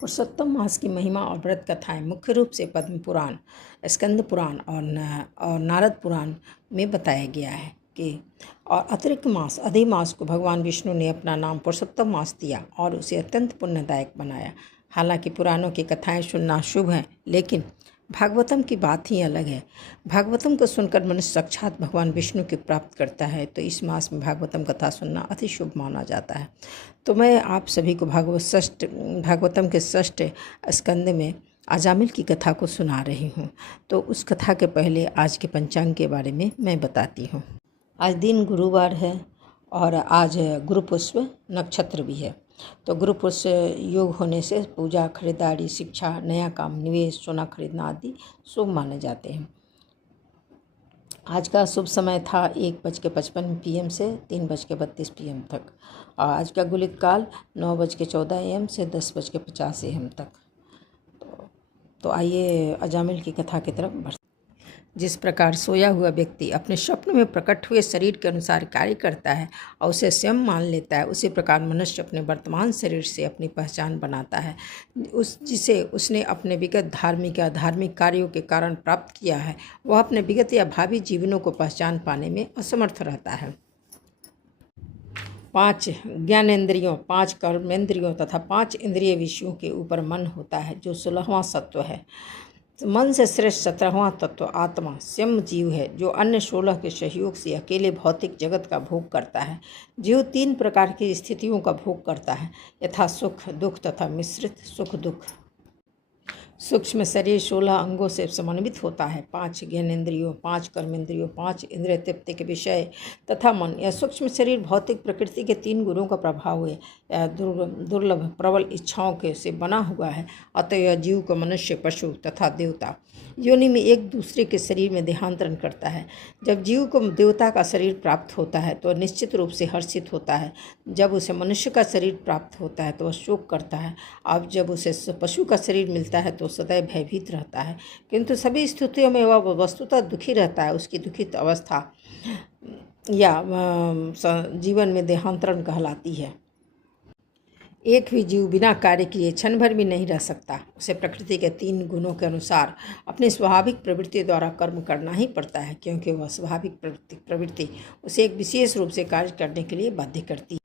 पुरुषोत्तम मास की महिमा और व्रत कथाएं मुख्य रूप से पद्म पुराण, स्कंद पुराण और नारद पुराण में बताया गया है कि और अतिरिक्त मास अधिमास को भगवान विष्णु ने अपना नाम पुरुषोत्तम मास दिया और उसे अत्यंत पुण्यदायक बनाया। हालांकि पुराणों की कथाएं सुनना शुभ है, लेकिन भागवतम की बात ही अलग है। भागवतम को सुनकर मनुष्य साक्षात भगवान विष्णु की प्राप्त करता है, तो इस मास में भागवतम कथा सुनना अति शुभ माना जाता है। तो मैं आप सभी को भागवतम के षष्ठ स्कंद में अजामिल की कथा को सुना रही हूँ। तो उस कथा के पहले आज के पंचांग के बारे में मैं बताती हूँ। आज दिन गुरुवार है और आज गुरु पुष्प नक्षत्र भी है। तो गुरु पुष्प योग होने से पूजा, खरीदारी, शिक्षा, नया काम, निवेश, सोना खरीदना आदि शुभ माने जाते हैं। आज का शुभ समय था 1:55 PM से 3:32 PM तक और आज का गुलित काल 9:14 AM से 10:50 AM तक। तो आइए अजामिल की कथा की तरफ बढ़ते। जिस प्रकार सोया हुआ व्यक्ति अपने स्वप्न में प्रकट हुए शरीर के अनुसार कार्य करता है और उसे स्वयं मान लेता है, उसी प्रकार मनुष्य अपने वर्तमान शरीर से अपनी पहचान बनाता है, जिसे उसने अपने विगत धार्मिक या अधार्मिक कार्यों के कारण प्राप्त किया है। वह अपने विगत या भावी जीवनों को पहचान पाने में असमर्थ रहता है। 5 ज्ञानेंद्रियों, 5 कर्मेंद्रियों तथा 5 इंद्रिय विषयों के ऊपर मन होता है, जो 16वां सत्व है। मन से श्रेष्ठ 17वां तत्व आत्मा स्वयं जीव है, जो अन्य 16 के सहयोग से अकेले भौतिक जगत का भोग करता है। जीव 3 प्रकार की स्थितियों का भोग करता है, यथा सुख, दुख तथा मिश्रित सुख दुख। सूक्ष्म शरीर 16 अंगों से समन्वित होता है, 5 ज्ञानेंद्रियों, 5 कर्मेंद्रियों, 5 इंद्रिय तृप्ति के विषय तथा मन। यह सूक्ष्म शरीर भौतिक प्रकृति के 3 गुणों का प्रभाव है, दुर्लभ प्रबल इच्छाओं के से बना हुआ है। अतः यह जीव को मनुष्य, पशु तथा देवता योनि में एक दूसरे के शरीर में देहांतरण करता है। जब जीव को देवता का शरीर प्राप्त होता है तो निश्चित रूप से हर्षित होता है। जब उसे मनुष्य का शरीर प्राप्त होता है तो वह शोक करता है। अब जब उसे पशु का शरीर मिलता है तो सदैव भयभीत रहता है, किंतु सभी स्थितियों में वह वस्तुतः दुखी रहता है। उसकी दुखित अवस्था या जीवन में देहांतरण कहलाती है। एक भी जीव बिना कार्य किए क्षण भर भी नहीं रह सकता। उसे प्रकृति के 3 गुणों के अनुसार अपनी स्वाभाविक प्रवृत्ति द्वारा कर्म करना ही पड़ता है, क्योंकि वह स्वाभाविक प्रवृत्ति उसे एक विशेष रूप से कार्य करने के लिए बाध्य करती है।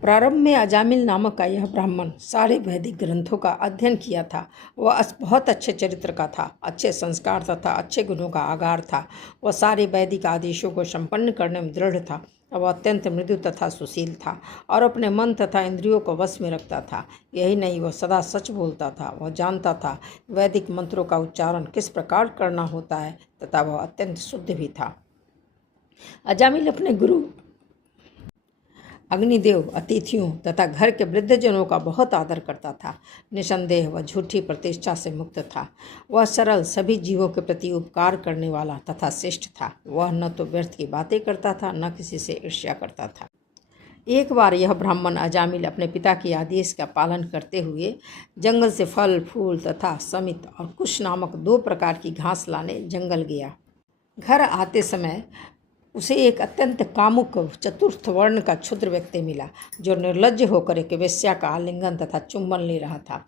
प्रारंभ में अजामिल नामक का यह ब्राह्मण सारे वैदिक ग्रंथों का अध्ययन किया था। वह बहुत अच्छे चरित्र का था, अच्छे संस्कार तथा अच्छे गुणों का आगार था। वह सारे वैदिक आदेशों को संपन्न करने में दृढ़ था। वह अत्यंत मृदु तथा सुशील था और अपने मन तथा इंद्रियों को वश में रखता था। यही नहीं, वह सदा सच बोलता था। वह जानता था वैदिक मंत्रों का उच्चारण किस प्रकार करना होता है तथा वह अत्यंत शुद्ध भी था। अजामिल अपने गुरु, अग्निदेव, अतिथियों तथा घर के वृद्धजनों का बहुत आदर करता था। निसंदेह वह झूठी प्रतिष्ठा से मुक्त था। वह सरल, सभी जीवों के प्रति उपकार करने वाला तथा श्रेष्ठ था। वह न तो व्यर्थ की बातें करता था, न किसी से ईर्ष्या करता था। एक बार यह ब्राह्मण अजामिल अपने पिता के आदेश का पालन करते हुए जंगल से फल, फूल तथा समित और कुश नामक 2 प्रकार की घास लाने जंगल गया। घर आते समय उसे एक अत्यंत कामुक चतुर्थ वर्ण का क्षुद्र व्यक्ति मिला, जो निर्लज्ज होकर एक वेश्या का आलिंगन तथा चुंबन ले रहा था।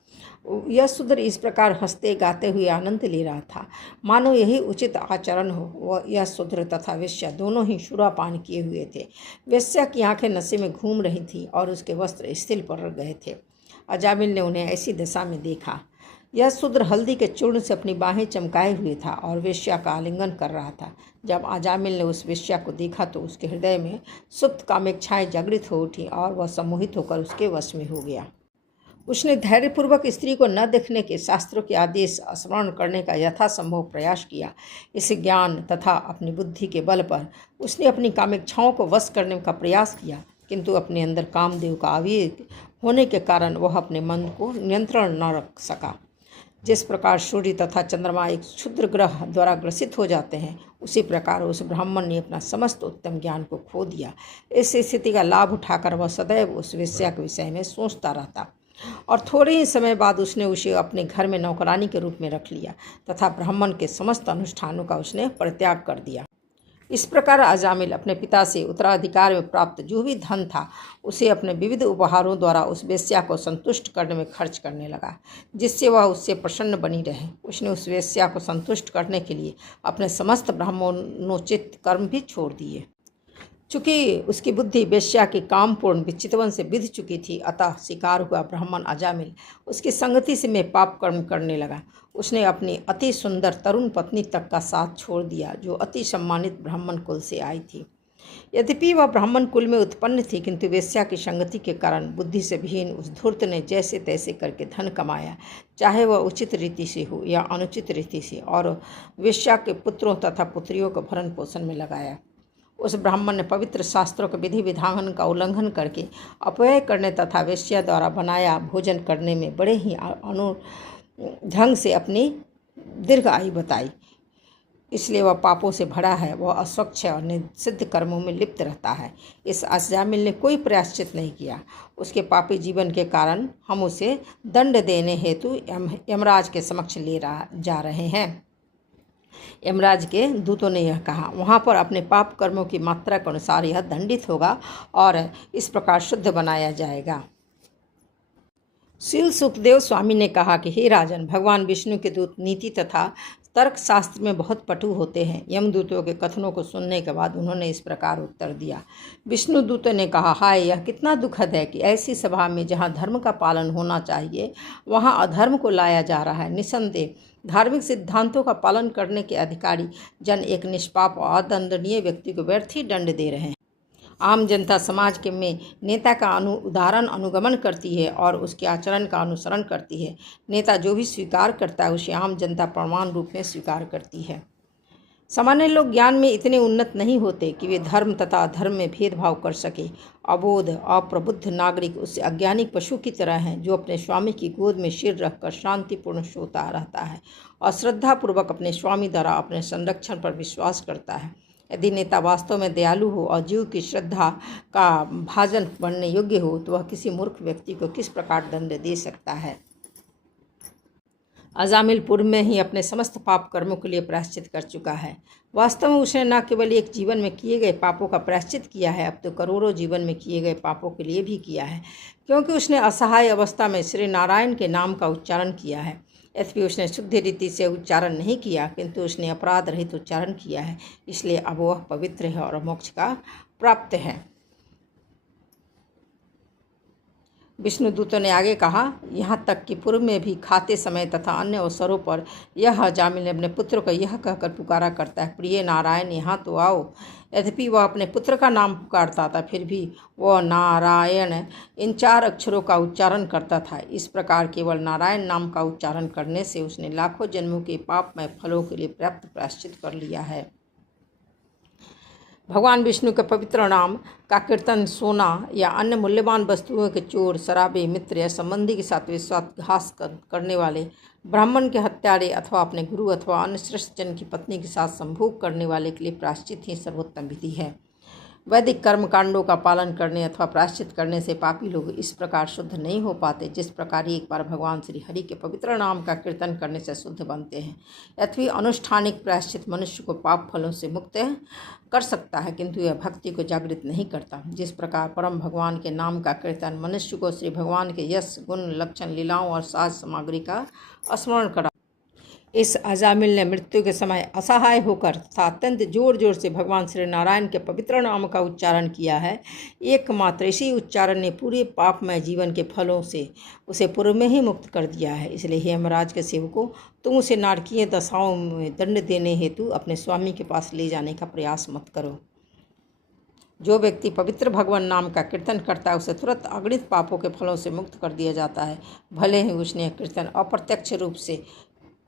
यह शूद्र इस प्रकार हंसते गाते हुए आनंद ले रहा था, मानो यही उचित आचरण हो। वह यह शूद्र तथा वेश्या दोनों ही शुरापान किए हुए थे। वेश्या की आंखें नशे में घूम रही थीं और उसके वस्त्र स्थिर पड़ गए थे। अजामिल ने उन्हें ऐसी दशा में देखा। यह शूद्र हल्दी के चूर्ण से अपनी बाहें चमकाए हुए था और वेश्या का आलिंगन कर रहा था। जब अजामिल ने उस वेश्या को देखा तो उसके हृदय में सुप्त कामेच्छाएं जागृत हो उठी और वह सम्मोहित होकर उसके वश में हो गया। उसने धैर्यपूर्वक स्त्री को न देखने के शास्त्रों के आदेश स्मरण करने का यथासंभव प्रयास किया। इस ज्ञान तथा अपनी बुद्धि के बल पर उसने अपनी कामेच्छाओं को वश करने का प्रयास किया, किंतु अपने अंदर कामदेव का आवेग होने के कारण वह अपने मन को नियंत्रण न रख सका। जिस प्रकार सूर्य तथा चंद्रमा एक क्षुद्र ग्रह द्वारा ग्रसित हो जाते हैं, उसी प्रकार उस ब्राह्मण ने अपना समस्त उत्तम ज्ञान को खो दिया। इस स्थिति का लाभ उठाकर वह सदैव उस वेश्या के विषय में सोचता रहता और थोड़े ही समय बाद उसने उसे अपने घर में नौकरानी के रूप में रख लिया तथा ब्राह्मण के समस्त अनुष्ठानों का उसने परित्याग कर दिया। इस प्रकार अजामिल अपने पिता से उत्तराधिकार में प्राप्त जो भी धन था उसे अपने विविध उपहारों द्वारा उस वेश्या को संतुष्ट करने में खर्च करने लगा, जिससे वह उससे प्रसन्न बनी रहे। उसने उस वेश्या को संतुष्ट करने के लिए अपने समस्त ब्राह्मणोचित कर्म भी छोड़ दिए। चूंकि उसकी बुद्धि वेश्या की कामपूर्ण विचितवन से विध चुकी थी, अतः शिकार हुआ ब्राह्मण अजामिल उसकी संगति से में पाप कर्म करने लगा। उसने अपनी अति सुंदर तरुण पत्नी तक का साथ छोड़ दिया, जो अति सम्मानित ब्राह्मण कुल से आई थी। यद्यपि वह ब्राह्मण कुल में उत्पन्न थी, किंतु वेश्या की संगति के कारण बुद्धि से विहीन उस धूर्त ने जैसे तैसे करके धन कमाया, चाहे वह उचित रीति से हो या अनुचित रीति से, और वेश्या के पुत्रों तथा पुत्रियों को भरण पोषण में लगाया। उस ब्राह्मण ने पवित्र शास्त्रों के विधि विधान का उल्लंघन करके अपव्यय करने तथा वेश्या द्वारा बनाया भोजन करने में बड़े ही ढंग से अपनी दीर्घ आयु बताई। इसलिए वह पापों से भरा है, वह अस्वच्छ और निषिद्ध कर्मों में लिप्त रहता है। इस अजामिल ने कोई प्रायश्चित नहीं किया। उसके पापी जीवन के कारण हम उसे दंड देने हेतु यमराज के समक्ष जा रहे हैं। यमराज के दूतों ने यह कहा, वहाँ पर अपने पाप कर्मों की मात्रा के अनुसार यह दंडित होगा और इस प्रकार शुद्ध बनाया जाएगा। श्री सुखदेव स्वामी ने कहा कि हे राजन, भगवान विष्णु के दूत नीति तथा तर्क शास्त्र में बहुत पटु होते हैं। यमदूतों के कथनों को सुनने के बाद उन्होंने इस प्रकार उत्तर दिया। विष्णु दूतों ने कहा, हाय, यह कितना दुखद है कि ऐसी सभा में जहाँ धर्म का पालन होना चाहिए वहाँ अधर्म को लाया जा रहा है। निसंदेह धार्मिक सिद्धांतों का पालन करने के अधिकारी जन एक निष्पाप और अदंडनीय व्यक्ति को व्यर्थ ही दंड दे रहे हैं। आम जनता समाज के में नेता का उदाहरण अनुगमन करती है और उसके आचरण का अनुसरण करती है। नेता जो भी स्वीकार करता है उसे आम जनता प्रमाण रूप में स्वीकार करती है। सामान्य लोग ज्ञान में इतने उन्नत नहीं होते कि वे धर्म तथा अधर्म में भेदभाव कर सके। अबोध अप्रबुद्ध नागरिक उस अज्ञानी पशु की तरह हैं जो अपने स्वामी की गोद में सिर रखकर शांतिपूर्ण सोता रहता है और श्रद्धापूर्वक अपने स्वामी द्वारा अपने संरक्षण पर विश्वास करता है। यदि नेता वास्तव में दयालु हो और जीव की श्रद्धा का भाजन बनने योग्य हो तो वह किसी मूर्ख व्यक्ति को किस प्रकार दंड दे सकता है। अजामिल पूर्व में ही अपने समस्त पाप कर्मों के लिए प्रायश्चित कर चुका है। वास्तव में उसने न केवल एक जीवन में किए गए पापों का प्रायश्चित किया है, अब तो करोड़ों जीवन में किए गए पापों के लिए भी किया है, क्योंकि उसने असहाय अवस्था में श्री नारायण के नाम का उच्चारण किया है। यद्यपि उसने शुद्ध रीति से उच्चारण नहीं किया, किंतु उसने अपराध रहित उच्चारण किया है, इसलिए अब वह पवित्र है और मोक्ष का प्राप्त है। विष्णु दूतों ने आगे कहा, यहाँ तक कि पूर्व में भी खाते समय तथा अन्य अवसरों पर यह अजामिल ने अपने पुत्र को यह कहकर पुकारा करता है, प्रिय नारायण, यहाँ तो आओ। यद्यपि वह अपने पुत्र का नाम पुकारता था, फिर भी वह नारायण इन 4 अक्षरों का उच्चारण करता था। इस प्रकार केवल नारायण नाम का उच्चारण करने से उसने लाखों जन्मों के पापमय फलों के लिए पर्याप्त प्रायश्चित कर लिया है। भगवान विष्णु के पवित्र नाम का कीर्तन सोना या अन्य मूल्यवान वस्तुओं के चोर, शराबी, मित्र या संबंधी के साथ विश्वासघात करने वाले, ब्राह्मण के हत्यारे अथवा अपने गुरु अथवा अन्य श्रेष्ठ जन की पत्नी के साथ संभोग करने वाले के लिए प्रायश्चित ही सर्वोत्तम विधि है। वैदिक कर्मकांडों का पालन करने अथवा प्रायश्चित करने से पापी लोग इस प्रकार शुद्ध नहीं हो पाते जिस प्रकार एक बार भगवान श्री हरि के पवित्र नाम का कीर्तन करने से शुद्ध बनते हैं। यद्यपि अनुष्ठानिक प्रायश्चित मनुष्य को पाप फलों से मुक्त कर सकता है, किंतु यह भक्ति को जागृत नहीं करता। जिस प्रकार परम भगवान के नाम का कीर्तन मनुष्य को श्री भगवान के यश, गुण, लक्षण, लीलाओं और साज सामग्री का स्मरण करा। इस अजामिल ने मृत्यु के समय असहाय होकर तथा अत्यंत जोर जोर से भगवान श्री नारायण के पवित्र नाम का उच्चारण किया है। एकमात्र इसी उच्चारण ने पूरे पापमय जीवन के फलों से उसे पूर्व में ही मुक्त कर दिया है। इसलिए हे यमराज के सेवकों, तुम उसे नारकीय दशाओं में दंड देने हेतु अपने स्वामी के पास ले जाने का प्रयास मत करो। जो व्यक्ति पवित्र भगवान नाम का कीर्तन करता है उसे तुरंत अगणित पापों के फलों से मुक्त कर दिया जाता है। भले ही उसने कीर्तन अप्रत्यक्ष रूप से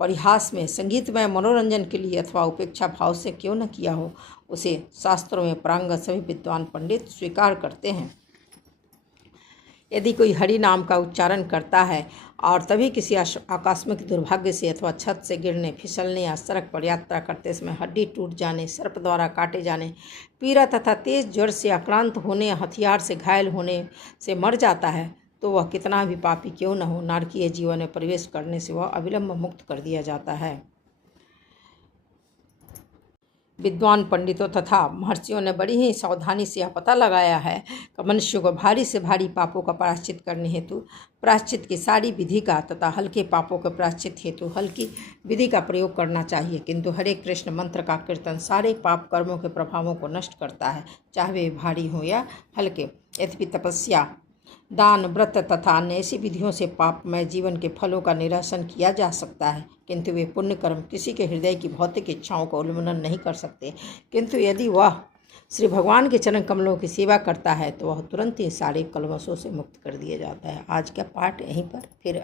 परिहास में, संगीतमय मनोरंजन के लिए अथवा उपेक्षा भाव से क्यों न किया हो, उसे शास्त्रों में पारंगत सभी विद्वान पंडित स्वीकार करते हैं। यदि कोई हरि नाम का उच्चारण करता है और तभी किसी आकस्मिक दुर्भाग्य से अथवा छत से गिरने, फिसलने या सड़क पर यात्रा करते समय हड्डी टूट जाने, सर्प द्वारा काटे जाने, पीड़ा तथा तेज ज्वर से आक्रांत होने, हथियार से घायल होने से मर जाता है, तो वह कितना भी पापी क्यों न हो, नारकीय जीवन में प्रवेश करने से वह अविलंब मुक्त कर दिया जाता है। विद्वान पंडितों तथा महर्षियों ने बड़ी ही सावधानी से यह पता लगाया है कि मनुष्य को भारी से भारी पापों का प्रायश्चित करने हेतु प्रायश्चित की सारी विधि का तथा हल्के पापों के प्रायश्चित हेतु हल्की विधि का प्रयोग करना चाहिए। किंतु हरे कृष्ण मंत्र का कीर्तन सारे पाप कर्मों के प्रभावों को नष्ट करता है, चाहे वे भारी हों या हल्के। यद्यपि तपस्या, दान, व्रत तथा अन्य ऐसी विधियों से पापमय जीवन के फलों का निरसन किया जा सकता है, किंतु वे पुण्य कर्म किसी के हृदय की भौतिक इच्छाओं का उल्लंघन नहीं कर सकते। किंतु यदि वह श्री भगवान के चरण कमलों की सेवा करता है तो वह तुरंत ही सारे कलवशों से मुक्त कर दिया जाता है। आज का पाठ यहीं पर फिर